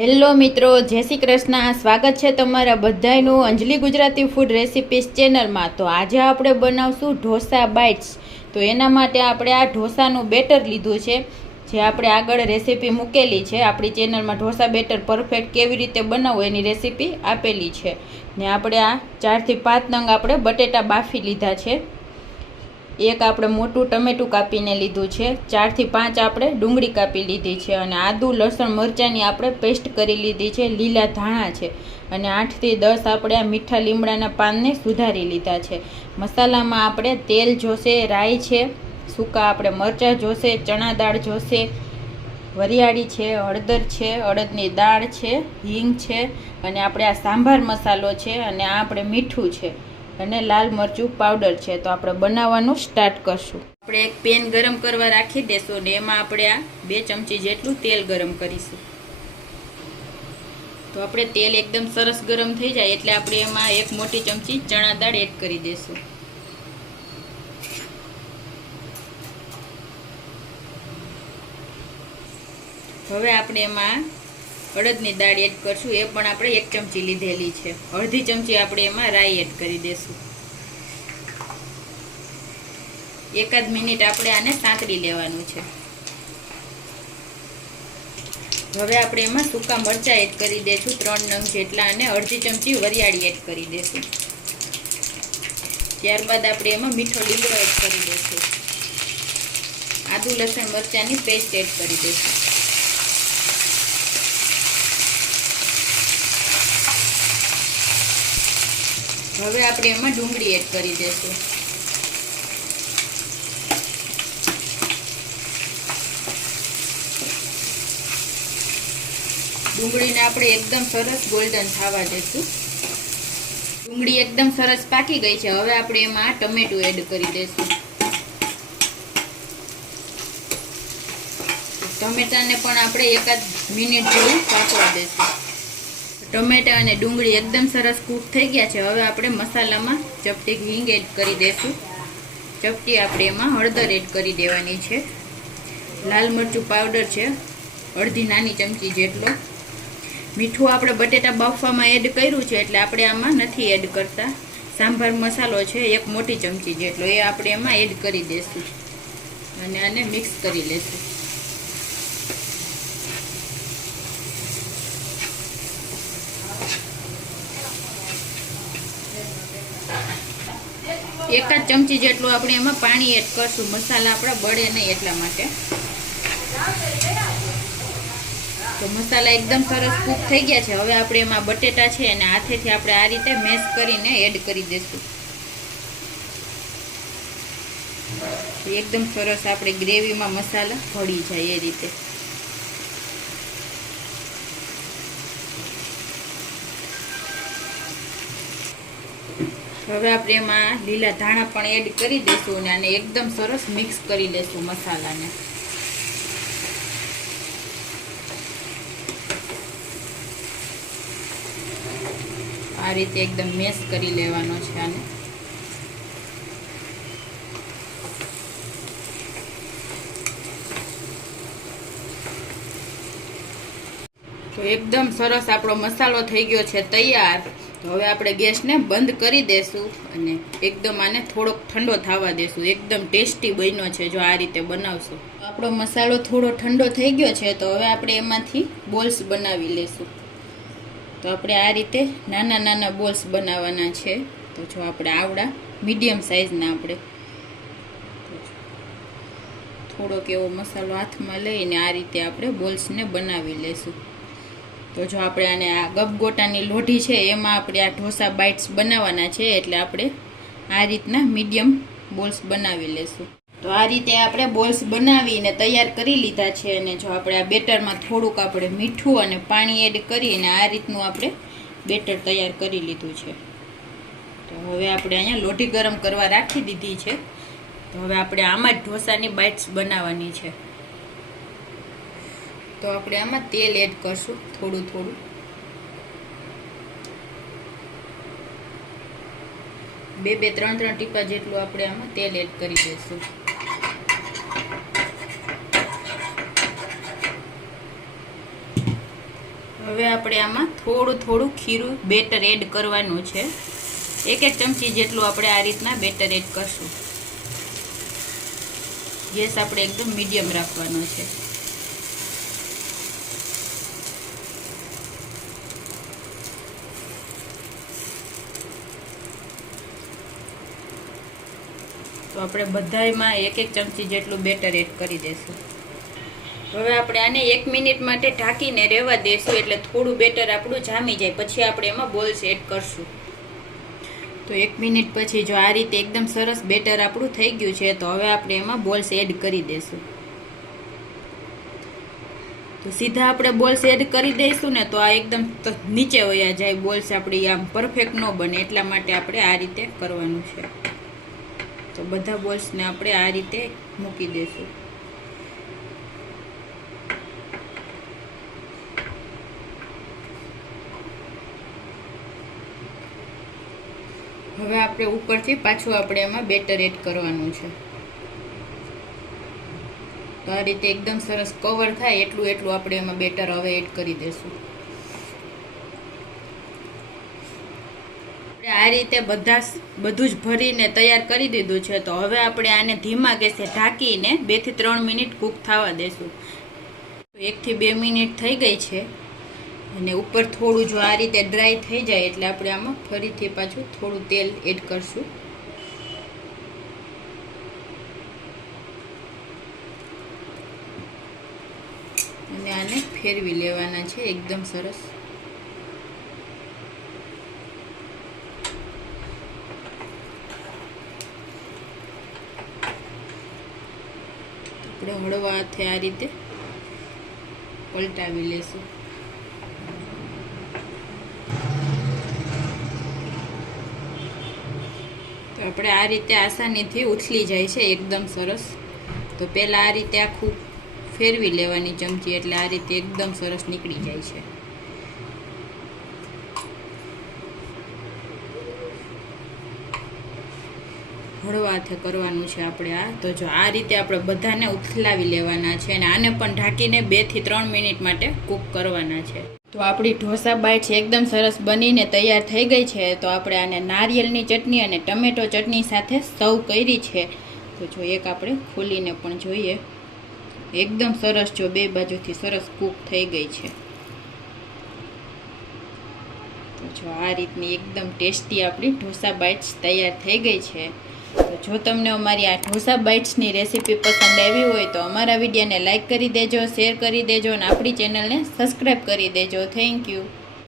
Hello મિત્રો, જય શ્રી કૃષ્ણ. સ્વાગત છે તમારા બધાનું અંજલિ ગુજરાતી ફૂડ રેસિપીસ ચેનલમાં. તો આજે આપણે બનાવશું ઢોસા બાઇટ્સ. તો એના માટે આપણે આ ઢોસાનું બેટર લીધું છે, જે આપણે આગળ રેસીપી મૂકેલી છે આપણી ચેનલમાં. ઢોસા બેટર પરફેક્ટ કેવી રીતે બનાવવું એની રેસીપી આપેલી છે. ને આપણે આ 4 થી 5 નંગ આપણે બટેટા બાફી લીધા છે. એક આપણે મોટું ટમેટું કાપીને લીધું છે. 4 થી 5 આપણે ડુંગળી કાપી લીધી છે. અને આદુ લસણ મરચાંની આપણે પેસ્ટ કરી લીધી છે. લીલા ધાણા છે. અને 8 થી 10 આપણે આ મીઠા લીમડાના પાનને સુધારી લીધા છે. મસાલામાં આપણે તેલ જોશે, રાઈ છે, સૂકા આપણે મરચાં જોશે, ચણા દાળ જોશે, વરિયાળી છે, હળદર છે, અડદની દાળ છે, હિંગ છે, અને આપણે આ સાંભાર મસાલો છે, અને આ આપણે મીઠું છે, અને લાલ મરચું પાવડર છે. તો આપણે બનાવવાનું સ્ટાર્ટ કરશું. આપણે એક પેન ગરમ કરવા રાખી દેશું ને એમાં આપણે આ 2 ચમચી જેટલું તેલ ગરમ કરીશું. તો આપણે તેલ એકદમ સરસ ગરમ થઈ જાય એટલે આપણે એમાં 1 મોટી ચમચી ચણા દાળ એડ કરી દેશું. હવે આપણે એમાં અડદની દાળ એડ કરશું. એ પણ આપણે 1 ચમચી લીધેલી છે. અડધી ચમચી આપણે એમાં રાઈ એડ કરી દેશું. 1 મિનિટ આપણે આને સાંતળી લેવાનું છે. હવે આપણે એમાં સૂકા મરચાં એડ કરી દઈશું 3 નંગ જેટલા, અને અડધી ચમચી વરિયાળી એડ કરી દઈશું. ત્યારબાદ આપણે એમાં મીઠો લીમડો એડ કરી દઈશું. આદુ લસણ મરચાંની પેસ્ટ એડ કરી દઈશું. હવે આપણે એમાં ડુંગળી એડ કરી દઈશું. ડુંગળીને આપણે એકદમ સરસ ગોલ્ડન થવા દઈશું. ડુંગળી એકદમ સરસ પાકી ગઈ છે. હવે આપણે એમાં ટમેટું એડ કરી દઈશું. ટમેટાને પણ આપણે 1 મિનિટ જેવું પાકવા દઈશું. ટમેટા અને ડુંગળી એકદમ સરસ કૂક થઈ ગયા છે. હવે આપણે મસાલામાં ચપટી હિંગ એડ કરી દઈશું. ચપટી આપણે એમાં હળદર એડ કરી દેવાની છે. લાલ મરચું પાવડર છે અડધી નાની ચમચી જેટલો. મીઠું આપણે બટેટા બાફવામાં એડ કર્યું છે એટલે આપણે આમાં નથી એડ કરતા. સાંભાર મસાલો છે 1 મોટી ચમચી જેટલો, એ આપણે એમાં એડ કરી દઈશું અને આને મિક્સ કરી લઈશું. એક જ ચમચી જેટલું આપણે એમાં પાણી એડ કરશું. મસાલા આપણા બળે નહીં એટલા માટે. તો મસાલા એકદમ સરસ કૂક થઈ ગયા છે. હવે આપણે એમાં બટેટા છે અને હાથેથી આપણે આ રીતે મેશ કરીને એડ કરી દઈશું. એકદમ સરસ આપણે ગ્રેવીમાં મસાલા ભળી જાય એ રીતે. હવે આપણે એમાં લીલા ધાણા પણ એડ કરી દઈશું અને આને એકદમ સરસ મિક્સ કરી લઈશું મસાલાને. આ રીતે એકદમ મેશ કરી લેવાનો છે આને. તો એકદમ સરસ આપણો મસાલો થઈ ગયો છે તૈયાર. તો હવે આપણે ગેસને બંધ કરી દેશું અને એકદમ આને થોડોક ઠંડો થવા દેશું. એકદમ ટેસ્ટી બન્યો છે જો આ રીતે બનાવશો. આપણો મસાલો થોડો ઠંડો થઈ ગયો છે. તો હવે આપણે એમાંથી બોલ્સ બનાવી લઈશું. તો આપણે આ રીતે નાના નાના બોલ્સ બનાવવાના છે. તો જો આપણે આવડા મીડિયમ સાઇઝના આપણે થોડોક એવો મસાલો હાથમાં લઈને આ રીતે આપણે બોલ્સને બનાવી લઈશું. તો જો આપણે આને આ ગબગોટાની લોઢી છે એમાં આપણે આ ઢોસા બાઇટ્સ બનાવવાના છે, એટલે આપણે આ રીતના મીડિયમ બોલ્સ બનાવી લઈશું. તો આ રીતે આપણે બોલ્સ બનાવીને તૈયાર કરી લીધા છે. અને જો આપણે આ બેટરમાં થોડુંક આપણે મીઠું અને પાણી એડ કરીને આ રીતનું આપણે બેટર તૈયાર કરી લીધું છે. તો હવે આપણે અહીંયા લોઢી ગરમ કરવા રાખી દીધી છે. તો હવે આપણે આમાં જ ઢોસાની બાઇટ્સ બનાવવાની છે. તો આપણે આમાં તેલ એડ કરશું થોડું થોડું. 2-3 ટીપા જેટલું આપણે આમાં તેલ એડ કરી દઈશું. હવે આપણે આમાં થોડું થોડું ખીરું બેટર એડ કરવાનું છે. 1 ચમચી જેટલું આપણે આ રીતના બેટર એડ કરશું. ગેસ આપણે એકદમ મીડિયમ રાખવાનો છે. તો આપણે બધાયમાં 1 ચમચી જેટલું બેટર એડ કરી દઈશું. હવે આપણે આને 1 મિનિટ માટે ઢાંકીને રહેવા દઈશું, એટલે થોડું બેટર આપણું જામી જાય. પછી આપણે એમાં બોલ્સ એડ કરશું. તો 1 મિનિટ પછી જો આ રીતે એકદમ સરસ બેટર આપણું થઈ ગયું છે, તો હવે આપણે એમાં બોલ્સ એડ કરી દઈશું. તો સીધા આપણે બોલ્સ એડ કરી દઈશું ને તો આ એકદમ નીચે વયા જાય. બોલ્સ આપણી આમ પરફેક્ટ ન બને, એટલા માટે આપણે આ રીતે કરવાનું છે. તો બધા બોલ્સને આપણે આ રીતે મૂકી દઈશું. હવે આપણે ઉપરથી પાછું આપણે એમાં બેટર એડ કરવાનું છે. તો આ રીતે એકદમ સરસ કવર થાય એટલું આપણે એમાં બેટર હવે એડ કરી દઈશું. આ રીતે બધું જ ભરીને તૈયાર કરી દીધું છે. તો હવે આપણે આને ધીમા ગેસે ઢાંકીને 2 થી 3 મિનિટ કૂક થવા દેશું. 1 થી 2 મિનિટ થઈ ગઈ છે, અને ઉપર થોડું જો આ રીતે ડ્રાય થઈ જાય એટલે આપણે આમાં ફરીથી પાછું થોડું તેલ એડ કરશું. અને આને ફેરવી લેવાના છે એકદમ સરસ. આપણે હળવા હાથે આ રીતે પલટાવી લેશું. તો આપણે આ રીતે આસાનીથી ઉથલી જાય છે એકદમ સરસ. તો પહેલાં આ રીતે આખું ફેરવી લેવાની ચમચી, એટલે આ રીતે એકદમ સરસ નીકળી જાય છે. હળવા હાથે કરવાનું છે આપણે આ. તો જો આ રીતે આપણે બધાને ઉથલાવી લેવાના છે, અને આને પણ ઢાંકીને 2 થી 3 મિનિટ માટે કૂક કરવાના છે. તો આપણી ઢોસા બાઇટ્સ એકદમ સરસ બનીને તૈયાર થઈ ગઈ છે. તો આપણે આને નારિયેળની ચટણી અને ટમેટો ચટણી સાથે સર્વ કરી છે. તો જો એક આપણે ખોલીને પણ જોઈએ. એકદમ સરસ જો બે બાજુથી સરસ કૂક થઈ ગઈ છે. તો જો આ રીતની એકદમ ટેસ્ટી આપણી ઢોસા બાઇટ્સ તૈયાર થઈ ગઈ છે. તો જો તમને અમારી આ ઢોસા બાઇટ્સની રેસીપી પસંદ આવી હોય તો અમારા વિડીયોને લાઇક કરી દેજો, શેર કરી દેજો, અને આપણી ચેનલને સબસ્ક્રાઈબ કરી દેજો. Thank you.